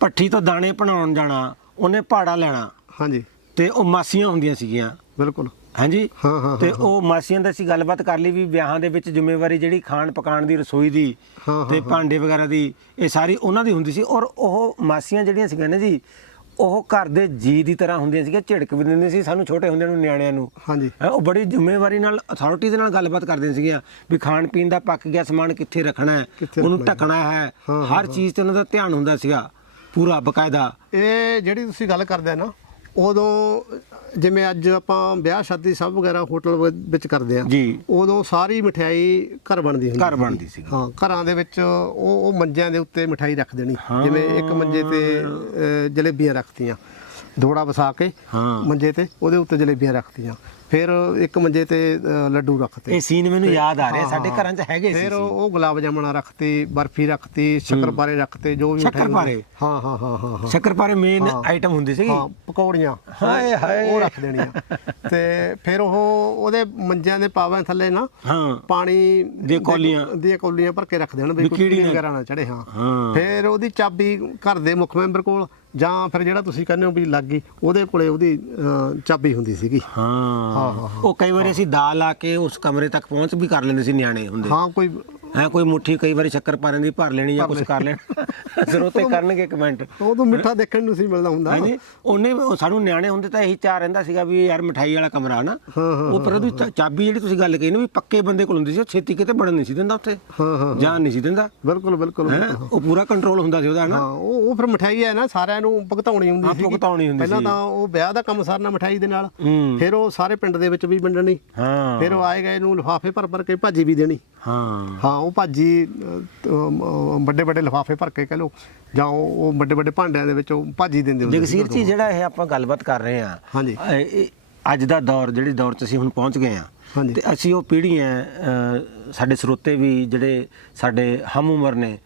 ਪੱਠੀ ਤੋਂ ਦਾਣੇ ਬਣਾਉਣ ਜਾਣਾ ਉਹਨੇ ਪਹਾੜਾ ਲੈਣਾ। ਹਾਂਜੀ। ਤੇ ਉਹ ਮਾਸੀਆਂ ਹੁੰਦੀਆਂ ਸੀਗੀਆਂ। ਬਿਲਕੁਲ। ਹਾਂਜੀ? ਹਾਂ ਹਾਂ ਤੇ ਉਹ ਮਾਸੀਆਂ ਦਾ ਅਸੀਂ ਗੱਲਬਾਤ ਕਰ ਲਈ ਵੀ ਵਿਆਹਾਂ ਦੇ ਵਿੱਚ ਜ਼ਿੰਮੇਵਾਰੀ ਜਿਹੜੀ ਖਾਣ ਪਕਾਣ ਦੀ ਰਸੋਈ ਦੀ ਤੇ ਭਾਂਡੇ ਵਗੈਰਾ ਦੀ ਇਹ ਸਾਰੀ ਉਹਨਾਂ ਦੀ ਹੁੰਦੀ ਸੀ। ਔਰ ਉਹ ਮਾਸੀਆਂ ਜਿਹੜੀਆਂ ਸੀਗੀਆਂ ਨਾ ਜੀ ਉਹ ਘਰ ਦੇ ਜੀ ਦੀ ਤਰ੍ਹਾਂ ਹੁੰਦੀਆਂ ਸੀਗੀਆਂ ਝਿੜਕ ਵੀ ਦਿੰਦੀਆਂ ਸੀ ਸਾਨੂੰ ਛੋਟੇ ਹੁੰਦਿਆਂ ਨੂੰ ਨਿਆਣਿਆਂ ਨੂੰ। ਹਾਂਜੀ। ਉਹ ਬੜੀ ਜ਼ਿੰਮੇਵਾਰੀ ਨਾਲ ਅਥਾਰਟੀ ਦੇ ਨਾਲ ਗੱਲਬਾਤ ਕਰਦੀਆਂ ਸੀਗੀਆਂ ਵੀ ਖਾਣ ਪੀਣ ਦਾ ਪੱਕ ਗਿਆ ਸਮਾਨ ਕਿੱਥੇ ਰੱਖਣਾ ਹੈ ਉਹਨੂੰ ਢੱਕਣਾ ਹਾਂ, ਹਰ ਚੀਜ਼ ਤੇ ਉਹਨਾਂ ਦਾ ਧਿਆਨ ਹੁੰਦਾ ਸੀਗਾ। ਪੂਰਾ ਬਕਾਇਦਾ ਇਹ ਜਿਹੜੀ ਤੁਸੀਂ ਗੱਲ ਕਰਦੇ ਆ ਨਾ ਉਦੋਂ ਜਿਵੇਂ ਅੱਜ ਆਪਾਂ ਵਿਆਹ ਸ਼ਾਦੀ ਸਭ ਵਗੈਰਾ ਹੋਟਲ ਵ- ਵਿੱਚ ਕਰਦੇ ਆ ਜੀ ਉਦੋਂ ਸਾਰੀ ਮਠਿਆਈ ਘਰ ਬਣਦੀ ਹੁੰਦੀ ਘਰ। ਬਣਦੀ ਸੀਗੀ। ਹਾਂ ਘਰਾਂ ਦੇ ਵਿੱਚ ਉਹ ਉਹ ਮੰਜਿਆਂ ਦੇ ਉੱਤੇ ਮਠਿਆਈ ਰੱਖ ਦੇਣੀ। ਜਿਵੇਂ ਇੱਕ ਮੰਜੇ ਤੇ ਅ, ਜਲੇਬੀਆਂ ਰੱਖਤੀਆਂ ਦੋੜਾ ਵਸਾ ਕੇ ਹਾਂ। ਮੰਜੇ ਤੇ ਉਹਦੇ ਉੱਤੇ ਜਲੇਬੀਆਂ ਰੱਖਤੀਆਂ ਫਿਰ ਇੱਕ ਮੰਜੇ ਤੇ ਅ, ਲੱਡੂ ਰੱਖਤੇ ਇਹ ਸੀਨ ਮੈਨੂੰ ਯਾਦ ਆ ਰਿਹਾ ਸਾਡੇ। ਘਰਾਂ 'ਚ ਹੈਗੇ ਸੀ ਫਿਰ ਉਹ ਉਹ ਗੁਲਾਬ ਜਾਮਣਾ ਰੱਖਤੇ ਬਰਫੀ ਰੱਖਤੀ ਸ਼ੱਕਰਪਾਰੇ ਰੱਖਤੇ ਜੋ ਵੀ ਮਿਠਾਈ ਸ਼ੱਕਰਪਾਰੇ? ਹੁੰਦੀ- ਹਾਂ ਹਾਂ ਹਾਂ ਹਾਂ ਹਾਂ ਸ਼ੱਕਰਪਾਰੇ ਮੇਨ। ਆਈਟਮ ਹੁੰਦੀ ਸੀਗੀ ਹਾਂ ਪਕੌੜੀਆਂ ਹਾਏ, ਹਾਏ। ਉਹ ਰੱਖ ਦੇਣੀਆਂ ਤੇ ਫਿਰ ਉਹ ਉਹਦੇ ਮੰਜਿਆਂ ਦੇ ਪਾਵਾਂ ਥੱਲੇ ਨਾ ਹਾਂ ਪਾਣੀ ਦੀਆਂ ਕੌਲੀਆਂ। ਦੀਆਂ ਕੌਲੀਆਂ ਭਰ ਕੇ ਰੱਖ ਦੇਣ ਵੀ ਵੀ ਕੋਈ ਕੀੜੀ ਕੀੜੀ ਨਾ- ਵਗੈਰਾ ਨਾ ਚੜੇ ਹਾਂ ਹਾਂ। ਫਿਰ ਉਹਦੀ ਚਾਬੀ ਘਰ ਦੇ ਮੁੱਖ ਮੈਂਬਰ ਕੋਲ ਜਾਂ ਫਿਰ ਜਿਹੜਾ ਤੁਸੀਂ ਕਹਿੰਦੇ ਹੋ ਵੀ ਲੱਗ ਗਈ ਉਹਦੇ ਕੋਲੇ ਉਹਦੀ ਅਹ, ਚਾਬੀ ਹੁੰਦੀ ਸੀਗੀ। ਹਾਂ। ਹਾਂ, ਹਾਂ। ਉਹ ਕਈ ਵਾਰੀ ਅਸੀਂ ਦਾਲ ਆ ਕੇ ਉਸ ਕਮਰੇ ਤੱਕ ਪਹੁੰਚ ਵੀ ਕਰ ਲੈਂਦੇ ਸੀ ਨਿਆਣੇ ਹੁੰਦੇ। ਹਾਂ ਕੋਈ ਹੈ ਕੋਈ ਮੁੱਠੀ ਕਈ ਵਾਰੀ ਸ਼ੱਕਰ ਪਾਰਨ ਦੀ ਭਰ ਲੈਣੀ ਜਾਂ ਕੁਝ ਕਰ ਲੈਣਾ। ਸਰੋਤੇ ਕਰਨਗੇ ਕਮੈਂਟ ਉਦੋਂ ਮਿੱਠਾ ਦੇਖਣ ਨੂੰ ਸੀ ਮਿਲਦਾ ਹੁੰਦਾ। ਹਾਂਜੀ ਉਹਨੇ ਉਹ ਸਾਨੂੰ ਨਿਆਣੇ ਹੁੰਦੇ ਤਾਂ ਇਹੀ ਚਾਹ ਰਹਿੰਦਾ ਸੀਗਾ ਵੀ ਯਾਰ ਮਠਾਈ ਵਾਲਾ ਕਮਰਾ ਨਾ। ਉਹ ਪਰ ਉਹਦੀ ਚਾਬੀ ਜਿਹੜੀ ਤੁਸੀਂ ਗੱਲ ਕਹੀ ਨਾ ਵੀ ਪੱਕੇ ਬੰਦੇ ਕੋਲ ਹੁੰਦੀ ਸੀ ਉਹ ਛੇਤੀ ਕਿਤੇ ਬੜਨ ਨਹੀਂ ਸੀ ਦਿੰਦਾ ਉੱਥੇ। ਜਾਨ ਨਹੀਂ ਸੀ ਦਿੰਦਾ। ਬਿਲਕੁਲ ਬਿਲਕੁਲ ਉਹ ਪੂਰਾ ਕੰਟਰੋਲ ਹੁੰਦਾ ਸੀ ਉਹਦਾ ਨਾ? ਹਾਂ ਉਹ ਉਹ ਫਿਰ ਮਠਾਈ ਹੈ ਨਾ ਸਾਰਿਆਂ ਨੂੰ ਭੁਗਤਾਉਣੀ ਹੁੰਦੀ ਸੀ ਭੁਗਤਾਉਣੀ ਹੁੰਦੀ ਪਹਿਲਾਂ ਸੀ। ਤਾਂ ਉਹ ਵਿਆਹ ਦਾ ਕੰਮ ਸਰਨਾ ਮਠਾਈ ਦੇ ਨਾਲ। ਫਿਰ ਉਹ ਸਾਰੇ ਪਿੰਡ ਦੇ ਵਿੱਚ ਵੀ ਵੰਡਣੀ। ਹਾਂ। ਫਿਰ ਉਹ ਆਏ ਗਏ ਨੂੰ ਲਿਫਾਫੇ ਭਰ ਭਰ ਕੇ ਭਾਜੀ ਵੀ ਦੇਣੀ। ਹਾਂ। ਹਾਂ ਉਹ ਭਾਜੀ ਵੱਡੇ ਵੱਡੇ ਲਿਫਾਫੇ ਭਰ ਕੇ ਕਹ ਲੋ ਜਾਂ ਉਹ ਵੱਡੇ ਵੱਡੇ ਭਾਂਡਿਆਂ ਦੇ ਵਿੱਚ ਉਹ ਭਾਜੀ ਦਿੰਦੇ ਹੁੰਦੇ ਸੀ ਜਗਸੀਰ ਜੀ ਜਿਹੜਾ ਇਹ ਆਪਾਂ ਗੱਲਬਾਤ ਕਰ ਰਹੇ ਆ ਹਾਂਜੀ। ਅੱਜ ਦਾ ਦੌਰ ਜਿਹੜੇ ਦੌਰ 'ਚ ਅਸੀਂ ਹੁਣ ਪਹੁੰਚ ਗਏ ਆ ਹਾਂਜੀ। ਤੇ ਅਸੀਂ ਉਹ ਪੀੜ੍ਹੀਆਂ ਸਾਡੇ ਸਰੋਤੇ ਵੀ ਜਿਹੜੇ ਸਾਡੇ ਹਮ ਉਮਰ ਨੇ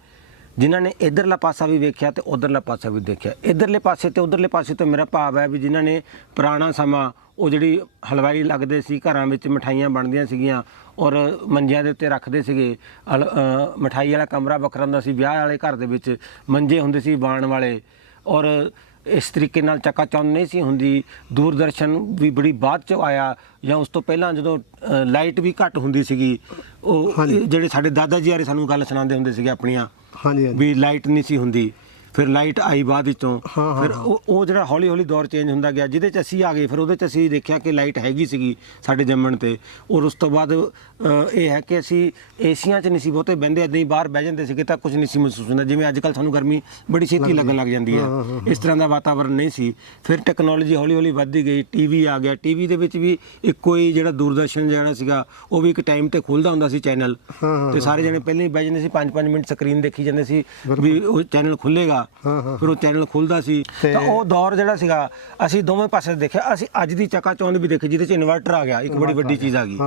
ਜਿਨ੍ਹਾਂ ਨੇ ਇਧਰਲਾ ਪਾਸਾ ਵੀ ਵੇਖਿਆ ਤੇ ਉਧਰਲਾ ਪਾਸਾ ਵੀ ਦੇਖਿਆ। ਇਧਰਲੇ ਪਾਸੇ ਤੇ ਉਧਰਲੇ ਪਾਸੇ ਤੋਂ ਮੇਰਾ ਭਾਵ ਹੈ ਵੀ ਜਿਨ੍ਹਾਂ ਨੇ ਪੁਰਾਣਾ ਸਮਾਂ ਉਹ ਜਿਹੜੀ ਹਲਵਾਈ ਲੱਗਦੇ ਸੀ ਘਰਾਂ ਵਿੱਚ ਮਠਾਈਆਂ ਬਣਦੀਆਂ ਸੀਗੀਆਂ ਔਰ ਮੰਜਿਆਂ ਦੇ ਉੱਤੇ ਰੱਖਦੇ ਸੀਗੇ ਅਲ- ਅ, ਮਠਾਈ ਵਾਲਾ ਕਮਰਾ ਵੱਖਰਾ ਹੁੰਦਾ ਸੀ ਵਿਆਹ ਵਾਲੇ ਘਰ ਦੇ ਵਿੱਚ ਮੰਜੇ ਹੁੰਦੇ ਸੀ ਬਾਣ ਵਾਲੇ ਔਰ ਇਸ ਤਰੀਕੇ ਨਾਲ ਚੱਕਾ ਚੌਂਦ ਨਹੀਂ ਸੀ ਹੁੰਦੀ। ਦੂਰਦਰਸ਼ਨ ਵੀ ਬੜੀ ਬਾਅਦ ਚ ਆਇਆ ਜਾਂ ਉਸ ਤੋਂ ਪਹਿਲਾਂ ਜਦੋਂ ਲਾਈਟ ਵੀ ਘੱਟ ਹੁੰਦੀ ਸੀਗੀ ਉਹ। ਜਿਹੜੇ ਸਾਡੇ ਦਾਦਾ ਜੀ ਆਰੇ ਸਾਨੂੰ ਗੱਲ ਸੁਣਾਉਂਦੇ ਹੁੰਦੇ ਸੀਗੇ ਆਪਣੀਆਂ ਹਾਂਜੀ ਹਾਂਜੀ। ਵੀ ਲਾਈਟ ਨਹੀਂ ਸੀ ਹੁੰਦੀ। ਫਿਰ ਲਾਈਟ ਆਈ ਬਾਅਦ ਵਿੱਚੋਂ। ਹਾਂ, ਹਾਂ, ਫਿਰ ਉਹ ਉਹ ਜਿਹੜਾ ਹੌਲੀ ਹੌਲੀ ਦੌਰ ਚੇਂਜ ਹੁੰਦਾ ਗਿਆ ਜਿਹਦੇ ਚ ਅਸੀਂ ਆ ਗਏ ਫਿਰ ਉਹਦੇ ਚ ਅਸੀਂ ਦੇਖਿਆ ਕਿ ਲਾਈਟ ਹੈਗੀ ਸੀਗੀ ਸਾਡੇ ਜੰਮਣ ਤੇ। ਔਰ ਉਸ ਤੋਂ ਬਾਅਦ ਅ, ਇਹ ਹੈ ਕਿ ਅਸੀਂ ਏਸੀਆਂ 'ਚ ਨਹੀਂ ਸੀ ਬਹੁਤੇ ਬਹਿੰਦੇ ਏਦਾਂ ਹੀ ਬਾਹਰ ਬਹਿ ਜਾਂਦੇ ਸੀਗੇ ਤਾਂ ਕੁਝ ਨਹੀਂ ਸੀ ਮਹਿਸੂਸ ਹੁੰਦਾ। ਜਿਵੇਂ ਅੱਜ ਕੱਲ ਸਾਨੂੰ ਗਰਮੀ ਬੜੀ ਛੇਤੀ ਲੱਗਣ ਲੱਗ ਜਾਂਦੀ ਹੈ। ਇਸ ਤਰ੍ਹਾਂ ਦਾ ਵਾਤਾਵਰਣ ਨਹੀਂ ਸੀ। ਫਿਰ ਟੈਕਨੋਲੋਜੀ ਹੌਲੀ ਹੌਲੀ ਵੱਧਦੀ ਗਈ ਟੀਵੀ ਆ ਗਿਆ। ਟੀਵੀ ਦੇ ਵਿੱਚ ਵੀ ਇੱਕੋ ਹੀ ਜਿਹੜਾ ਦੂਰਦਰਸ਼ਨ ਜਿਹੜਾ ਸੀਗਾ ਉਹ ਵੀ ਇੱਕ ਟਾਈਮ ਤੇ ਖੁੱਲਦਾ ਹੁੰਦਾ ਸੀ ਚੈਨਲ ਹਾਂ, ਹਾਂ, ਤੇ ਸਾਰੇ ਜਣੇ ਪਹਿਲਾਂ ਹੀ ਬਹਿ ਜਾਂਦੇ ਸੀ 5-5 ਮਿੰਟ ਸਕਰੀਨ ਦੇਖੀ ਜਾਂਦੇ ਸੀ ਵੀ ਉਹ ਚੈਨਲ ਖੁੱਲੇਗਾ। ਹਾਂ। ਫਿਰ ਉਹ ਚੈਨਲ ਖੁੱਲਦਾ ਸੀ। ਤੇ- ਉਹ ਦੌਰ ਜਿਹੜਾ ਸੀਗਾ ਅਸੀਂ ਦੋਵੇਂ ਪਾਸੇ ਦੇਖਿਆ ਅਸੀਂ ਅੱਜ ਦੀ ਚੱਕਾ ਚੌਂਦ ਵੀ ਦੇਖੀ ਜਿਹਦੇ ਚ ਇਨਵਰਟਰ ਆ ਗਿਆ ਇੱਕ ਬੜੀ ਵੱਡੀ ਚੀਜ਼ ਆ ਗਈ।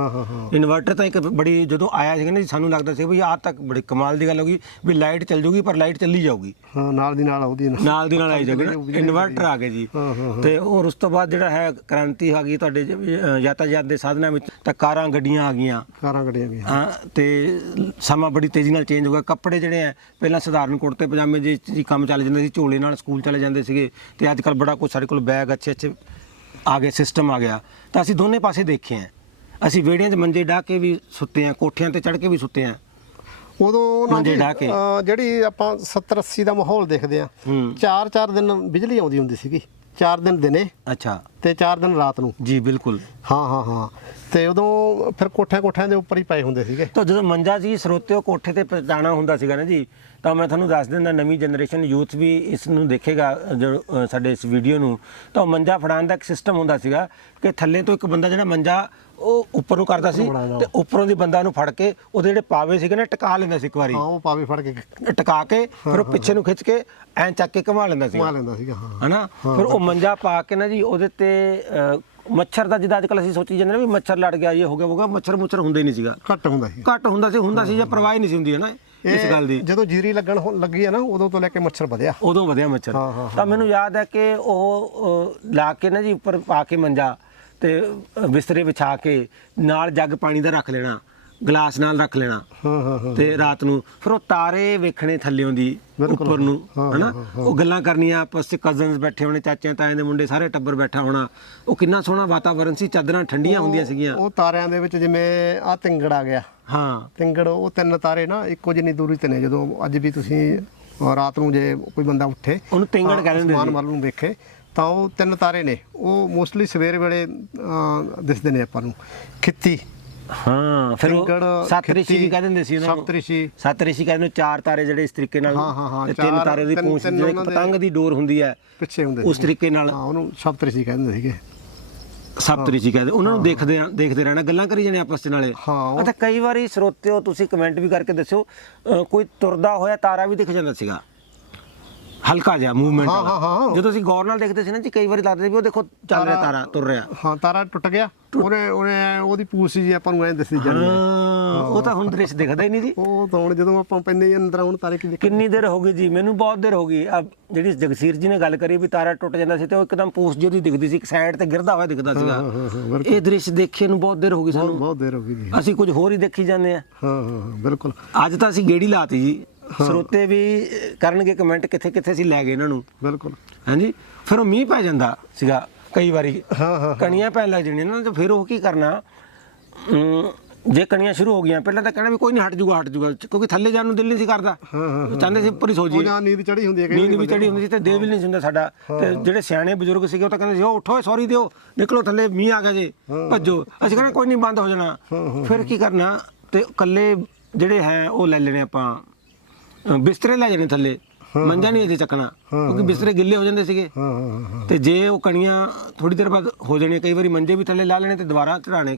ਇਨਵਰਟਰ ਤਾਂ ਇੱਕ ਬੜੀ ਜਦੋਂ ਆਇਆ ਸੀਗਾ ਨਾ ਸਾਨੂੰ ਲੱਗਦਾ ਸੀ ਵੀ ਆਹ ਤੱਕ ਬੜੀ ਕਮਾਲ ਦੀ ਗੱਲ ਹੋ ਗਈ ਵੀ ਲਾਈਟ ਚੱਲ ਜੂਗੀ ਪਰ ਲਾਈਟ ਚੱਲੀ ਜਾਊਗੀ। ਹਾਂ ਨਾਲ ਦੀ ਨਾਲ ਉਹਦੀ ਨਾਲ ਦੀ ਨਾਲ ਆਈ ਜਾਊਗੀ ਇਨਵਰਟਰ ਆ ਗਏ ਜੀ। ਤੇ ਹੋਰ ਉਸ ਤੋਂ ਬਾਅਦ ਜਿਹੜਾ ਹੈ ਕ੍ਰਾਂਤੀ ਆ ਗਈ ਤੁਹਾਡੇ ਯਾਤਾਯਾਤ ਦੇ ਸਾਧਨਾਂ ਵਿੱਚ ਤਾਂ ਕਾਰਾਂ ਗੱਡੀਆਂ ਆ ਗਈਆਂ। ਕਾਰਾਂ ਗੱਡੀਆਂ ਵੀ ਹਾਂ ਤੇ ਸਮਾਂ ਬੜੀ ਤੇਜ਼ੀ ਨਾਲ ਚੇਂਜ ਹੋ ਗਿਆ। ਕੱਪੜੇ ਜਿਹੜੇ ਆ ਪਹਿਲਾਂ ਸਧਾਰਨ ਕੁੜਤੇ ਪਜਾਮੇ ਜੇ ਜੀ ਕੰਮ ਚੱਲ ਜਾਂਦੇ ਸੀ ਝੋਲੇ ਨਾਲ ਸਕੂਲ ਚਲੇ ਜਾਂਦੇ ਸੀਗੇ ਤੇ ਅੱਜ ਕੱਲ ਬੜਾ ਕੁਝ ਸਾਡੇ ਕੋਲ ਬੈਗ ਅੱਛੇ ਅੱਛੇ ਆ ਗਏ ਸਿਸਟਮ ਆ ਗਿਆ। ਤਾਂ ਅਸੀਂ ਦੋਨੇ ਪਾਸੇ ਦੇਖੇ ਆ ਅਸੀਂ ਵਿਹੜਿਆਂ 'ਚ ਮੰਜੇ ਢਾ ਕੇ ਵੀ ਸੁੱਤੇ ਆ ਕੋਠਿਆਂ ਤੇ ਚੜ ਕੇ ਵੀ ਸੁੱਤੇ ਆ ਉਦੋਂ ਨਾ ਮੰਜੇ ਜੀ, ਢਾਹ ਕੇ। ਅਹ, ਜਿਹੜੀ ਆਪਾਂ 70 80 ਦਾ ਮਾਹੌਲ ਦੇਖਦੇ ਆ ਹੂੰ। ਚਾਰ ਚਾਰ ਦਿਨ ਬਿਜਲੀ ਆਉਂਦੀ ਹੁੰਦੀ ਸੀਗੀ। ਚਾਰ ਦਿਨ ਦਿਨੇ ਅੱਛਾ। ਤੇ ਚਾਰ ਦਿਨ ਰਾਤ ਨੂੰ। ਜੀ ਬਿਲਕੁਲ। ਹਾਂ ਹਾਂ ਹਾਂ। ਤੇ ਉਦੋਂ ਫਿਰ ਕੋਠਿਆਂ ਕੋਠਿਆਂ ਦੇ ਉੱਪਰ ਹੀ ਪਏ ਹੁੰਦੇ ਸੀਗੇ। ਤਾਂ ਜਦੋਂ ਮੰਜਾ ਜੀ ਸਰੋਤਿਓ ਕੋਠੇ ਤੇ ਪਹੁੰਚਾਉਣਾ ਹੁੰਦਾ ਸੀਗਾ ਨਾ ਜੀ ਤਾਂ ਮੈਂ ਤੁਹਾਨੂੰ ਦੱਸ ਦਿੰਦਾ ਨਵੀਂ ਜਨਰੇਸ਼ਨ ਯੂਥ ਵੀ ਇਸ ਨੂੰ ਦੇਖੇਗਾ ਜੋ ਸਾਡੇ ਇਸ ਵੀਡੀਓ ਨੂੰ। ਤਾਂ ਮੰਜਾ ਫੜਾਉਣ ਦਾ ਇੱਕ ਸਿਸਟਮ ਹੁੰਦਾ ਸੀਗਾ ਕਿ ਥੱਲੇ ਤੋਂ ਇੱਕ ਬੰਦਾ ਜਿਹੜਾ ਮੰਜਾ ਉਹ ਉੱਪਰ ਨੂੰ ਕਰਦਾ ਸੀ। ਤੇ ਉੱਪਰੋਂ ਦੀ ਬੰਦਾ ਨੂੰ ਫੜ ਕੇ ਉਹਦੇ ਜਿਹੜੇ ਪਾਵੇ ਸੀਗੇ ਨਾ ਟਿਕਾ ਲੈਂਦਾ ਸੀ ਇੱਕ ਵਾਰੀ। ਹਾਂ ਉਹ ਪਾਵੇ ਫੜ ਕੇ ਟਿਕਾ ਕੇ ਫਿਰ ਉਹ ਪਿੱਛੇ ਨੂੰ ਖਿੱਚ ਕੇ ਐਂ ਚੱਕ ਕੇ ਘੁਮਾ ਲੈਂਦਾ ਸੀ ਕਮਾ ਲੈਂਦਾ ਸੀਗਾ ਹਾਂ। ਹਨਾ? ਫਿਰ ਉਹ ਮੰਜਾ ਪਾ ਕੇ ਨਾ ਜੀ ਉਹਦੇ ਤੇ ਮੱਛਰ ਦਾ ਜਿੱਦਾਂ ਅੱਜ ਕੱਲ ਅਸੀਂ ਸੋਚੀ ਜਾਂਦੇ ਨੇ ਵੀ ਮੱਛਰ ਲੜ ਗਿਆ ਇਹ ਹੋ ਗਿਆ ਹੋਗਾ ਮੱਛਰ ਮੁੱਛਰ ਹੁੰਦੇ ਨਹੀਂ ਸੀਗਾ। ਘੱਟ ਹੁੰਦਾ ਸੀ। ਘੱਟ ਹੁੰਦਾ ਸੀ ਹੁੰਦਾ ਸੀ ਜਾਂ ਪਰਵਾਹ ਹੀ ਨਹੀਂ ਸੀ ਹੁੰਦੀ ਹੈ ਨਾ ਇਸ ਗੱਲ ਦੀ। ਜਦੋਂ ਜੀਰੀ ਲੱਗਣ ਹੋ- ਲੱਗੀ ਆ ਨਾ ਉਦੋਂ ਤੋਂ ਲੈ ਕੇ ਮੱਛਰ ਵਧਿਆ। ਉਦੋਂ ਵਧਿਆ ਮੱਛਰ। ਹਾਂ, ਹਾਂ, ਤਾਂ ਮੈਨੂੰ ਯਾਦ ਹੈ ਕਿ ਉਹ ਅ, ਲਾ ਕੇ ਨਾ ਜੀ ਉੱਪਰ ਪਾ ਕੇ ਮੰਜਾ ਤੇ ਅ, ਬਿਸਤਰੇ ਵਿਛਾ ਕੇ ਨਾਲ ਜੱਗ ਪਾਣੀ ਦਾ ਰੱਖ ਲੈਣਾ ਗਲਾਸ ਨਾਲ ਰੱਖ ਲੈਣਾ। ਹਾਂ ਹਾਂ ਹਾਂ ਤੇ ਰਾਤ ਨੂੰ ਫਿਰ ਉਹ ਤਾਰੇ ਵੇਖਣੇ ਥੱਲਿਓਂ ਦੀ ਬਿਲਕੁਲ। ਉੱਪਰ ਨੂੰ ਹਾਂ, ਹਨਾ? ਉਹ ਗੱਲਾਂ ਕਰਨੀਆਂ ਆਪਸ ਵਿੱਚ ਕਜ਼ਨਸ ਬੈਠੇ ਹੋਣੇ ਚਾਚਿਆਂ ਤਾਇਆਂ ਦੇ ਮੁੰਡੇ ਸਾਰੇ ਟੱਬਰ ਬੈਠਾ ਹੋਣਾ। ਉਹ ਕਿੰਨਾ ਸੋਹਣਾ ਵਾਤਾਵਰਣ ਸੀ ਚਾਦਰਾਂ ਠੰਡੀਆਂ ਹੁੰਦੀਆਂ ਸੀਗੀਆਂ। ਉਹ ਤਾਰਿਆਂ ਦੇ ਵਿੱਚ ਜਿਵੇਂ ਆ ਤਿੰਗੜ ਆ ਗਿਆ। ਹਾਂ। ਤਿੰਗੜ ਉਹ ਤਿੰਨ ਤਾਰੇ ਨਾ ਇੱਕੋ ਜਿੰਨੀ ਦੂਰੀ ਤੇ ਨੇ। ਜਦੋਂ ਅੱਜ ਵੀ ਤੁਸੀਂ ਰਾਤ ਨੂੰ ਜੇ ਕੋਈ ਬੰਦਾ ਉੱਠੇ ਉਹਨੂੰ ਤਿੰਗੜ ਕਹਿ ਦਿੰਦੇ ਅਸਮਾਨ ਸੀ। ਵੱਲ ਨੂੰ ਵੇਖੇ ਤਾਂ ਉਹ ਤਿੰਨ ਤਾਰੇ ਨੇ। ਉਹ ਮੋਸਟਲੀ ਸਵੇਰ ਵੇਲੇ ਦਿਸਦੇ ਨੇ ਆਪਾਂ ਨੂੰ। ਖਿੱਤੀ। ਹਾਂ ਫਿਰ ਸੱਤ ਰਿਸ਼ੀ ਵੀ ਖਿੱਤੀ, ਕਹਿ ਦਿੰਦੇ ਸੀ ਉਹਨਾਂ। ਨੂੰ ਸਪਤਰਿਸ਼ੀ। ਸੱਤ ਰਿਸ਼ੀ ਕਹਿੰਦੇ ਨੇ ਚਾਰ ਤਾਰੇ ਜਿਹੜੇ ਇਸ ਤਰੀਕੇ ਨਾਲ ਹਾਂ, ਹਾਂ, ਹਾਂ, ਤੇ ਤਿੰਨ ਤਾਰੇ ਦੀ ਪੂੰਛ ਜਿਹੜੇ ਪਤੰਗ ਦੀ ਡੋਰ ਹੁੰਦੀ ਹੈ ਪਿੱਛੇ ਹੁੰਦੇ ਉਸ। ਤਰੀਕੇ ਨਾਲ। ਹਾਂ ਉਹਨੂੰ ਸਪਤਰਿਸ਼ੀ ਕਹਿੰਦੇ ਸੀਗੇ। ਸੱਤ ਰਿਸ਼ੀ ਕਹਿੰਦੇ ਉਹਨਾਂ ਨੂੰ ਦੇਖਦੇ ਦੇਖਦੇ ਰਹਿਣਾ ਗੱਲਾਂ ਕਰੀ ਜਾਣੇ ਆਪਸ ਚ ਨਾਲੇ। ਅੱਛਾ ਕਈ ਵਾਰੀ ਸਰੋਤਿਓ ਤੁਸੀਂ ਕਮੈਂਟ ਵੀ ਕਰਕੇ ਦੱਸਿਓ ਕੋਈ ਤੁਰਦਾ ਹੋਇਆ ਤਾਰਾ ਵੀ ਦਿਖ ਜਾਂਦਾ ਸੀਗਾ। ਹਲਕਾ ਜਿਹਾ ਮੂਵਮੈਂਟ ਹਾਂ, ਹਾਂ, ਹਾਂ। ਜਦੋਂ ਅਸੀਂ ਗੌਰ ਨਾਲ ਦੇਖਦੇ ਸੀ ਨਾ ਜੀ ਕਈ ਵਾਰੀ ਲੱਗਦਾ ਵੀ ਉਹ ਦੇਖੋ ਚੱਲ ਰਿਹਾ ਤਾਰਾ ਤੁਰ ਰਿਹਾ। ਹਾਂ ਤਾਰਾ ਟੁੱਟ ਗਿਆ। ਉਹਨੇ ਉਹਨੇ ਉਹਦੀ ਪੂਛ ਜੀ ਆਪਾਂ ਨੂੰ ਐਂ ਦੱਸੀ ਜਾਂਦੀ ਹਾਂ। ਉਹ ਤਾਂ ਹੁਣ ਦ੍ਰਿਸ਼ ਦਿਖਦਾ ਹੀ ਨਹੀਂ ਜੀ। ਉਹ ਤਾਂ ਹੁਣ ਜਦੋਂ ਆਪਾਂ ਪੈਂਦੇ ਹੀ ਅੰਦਰ ਆਉਣ ਤਾਰੇ ਕੀ ਦੇਖੇ ਕਿੰਨੀ ਦੇਰ ਹੋ ਗਈ ਜੀ? ਮੈਨੂੰ ਬਹੁਤ ਦੇਰ ਹੋ ਗਈ। ਆ ਜਿਹੜੀ ਜਗਸੀਰ ਜੀ ਨੇ ਗੱਲ ਕਰੀ ਵੀ ਤਾਰਾ ਟੁੱਟ ਜਾਂਦਾ ਸੀ ਤੇ ਉਹ ਇੱਕਦਮ ਪੂਛ ਜਿਹੀ ਦਿਖਦੀ ਸੀ ਇੱਕ ਸਾਈਡ ਤੇ ਗਿਰਦਾ ਹੋਇਆ ਦਿਖਦਾ ਸੀਗਾ। ਇਹ ਦ੍ਰਿਸ਼ ਦੇਖੇ ਨੂੰ ਬਹੁਤ ਦੇਰ ਹੋ ਗਈ ਸਾਨੂੰ। ਬਹੁਤ ਦੇਰ ਹੋ ਗਈ ਜੀ। ਅਸੀਂ ਕੁਝ ਹੋਰ ਹੀ ਦੇਖੀ ਜਾਂਦੇ ਆ ਹਾਂ ਹਾਂ ਬਿਲਕੁਲ। ਅੱਜ ਤਾਂ ਅਸੀਂ ਗੇੜੀ ਲਾਤੀ ਜੀ। ਸਰੋਤੇ ਵੀ ਕਰਨਗੇ ਕਮੈਂਟ ਕਿੱਥੇ ਕਿੱਥੇ ਅਸੀਂ ਲੈ ਗਏ ਇਹਨਾਂ ਨੂੰ। ਬਿਲਕੁਲ। ਹਾਂਜੀ? ਫਿਰ ਉਹ ਮੀਂਹ ਪੈ ਜਾਂਦਾ ਸੀਗਾ ਕਈ ਵਾਰੀ। ਹਾਂ, ਹਾਂ, ਕਣੀਆਂ ਪੈਣ ਲੱਗ ਜਾਂਦੀਆਂ ਨਾ ਤੇ ਫਿਰ ਉਹ ਕੀ ਕਰਨਾ? ਜੇ ਕਣੀਆਂ ਸ਼ੁਰੂ ਹੋ ਗਈਆਂ ਪਹਿਲਾਂ ਤਾਂ ਕਹਿਣਾ ਵੀ ਕੋਈ ਨਹੀਂ ਹਟ ਜੂਗਾ ਹਟ ਜੂਗਾ ਕਿਉਂਕਿ ਥੱਲੇ ਜਾਣ ਨੂੰ ਦਿਲ ਨਹੀਂ ਸੀ ਕਰਦਾ। ਚਾਹੁੰਦੇ ਸੀ ਉੱਪਰ ਹੀ ਸੋ ਜਾਈਏ ਜਾਂ ਨੀਂਦ ਚੜੀ ਹੁੰਦੀ ਹੈ ਕਈ ਨੀਂਦ ਵੀ ਚੜੀ ਹੁੰਦੀ ਸੀ ਤੇ ਦਿਲ ਵੀ ਨਹੀਂ ਹੁੰਦਾ ਸਾਡਾ। ਤੇ ਜਿਹੜੇ ਸਿਆਣੇ ਬਜ਼ੁਰਗ ਸੀਗੇ ਉਹ ਤਾਂ ਕਹਿੰਦੇ ਸੀ ਉਹ ਉੱਠੋ ਸੌਰੀ ਦਿਓ ਨਿਕਲੋ ਥੱਲੇ ਮੀਂਹ ਆ ਗਿਆ ਜੇ ਭੱਜੋ। ਅਸੀਂ ਕਹਿੰਦੇ ਕੋਈ ਨਹੀਂ ਬੰਦ ਹੋ ਜਾਣਾ। ਫਿਰ ਕੀ ਕਰਨਾ? ਤੇ ਇਕੱਲੇ ਜਿਹੜੇ ਹੈ ਉਹ ਲੈ ਲੈਣੇ ਆਪਾਂ। ਬਿਸਤਰੇ ਲੈ ਜਾਣੇ ਥੱਲੇ। ਮੰਜਾ ਨਹੀਂ ਅਜੇ ਚੱਕਣਾ ਕਿਉਂਕਿ ਬਿਸਤਰੇ ਗਿੱਲੇ ਹੋ ਜਾਂਦੇ ਸੀਗੇ। ਤੇ ਜੇ ਉਹ ਕਣੀਆਂ ਥੋੜੀ ਦੇਰ ਬਾਅਦ ਹੋ ਜਾਣੀਆਂ ਕਈ ਵਾਰੀ ਮੰਜੇ ਵੀ ਥੱਲੇ ਲਾ ਲੈਣੇ ਤੇ ਦੁਬਾਰਾ ਚੜਾਣੇ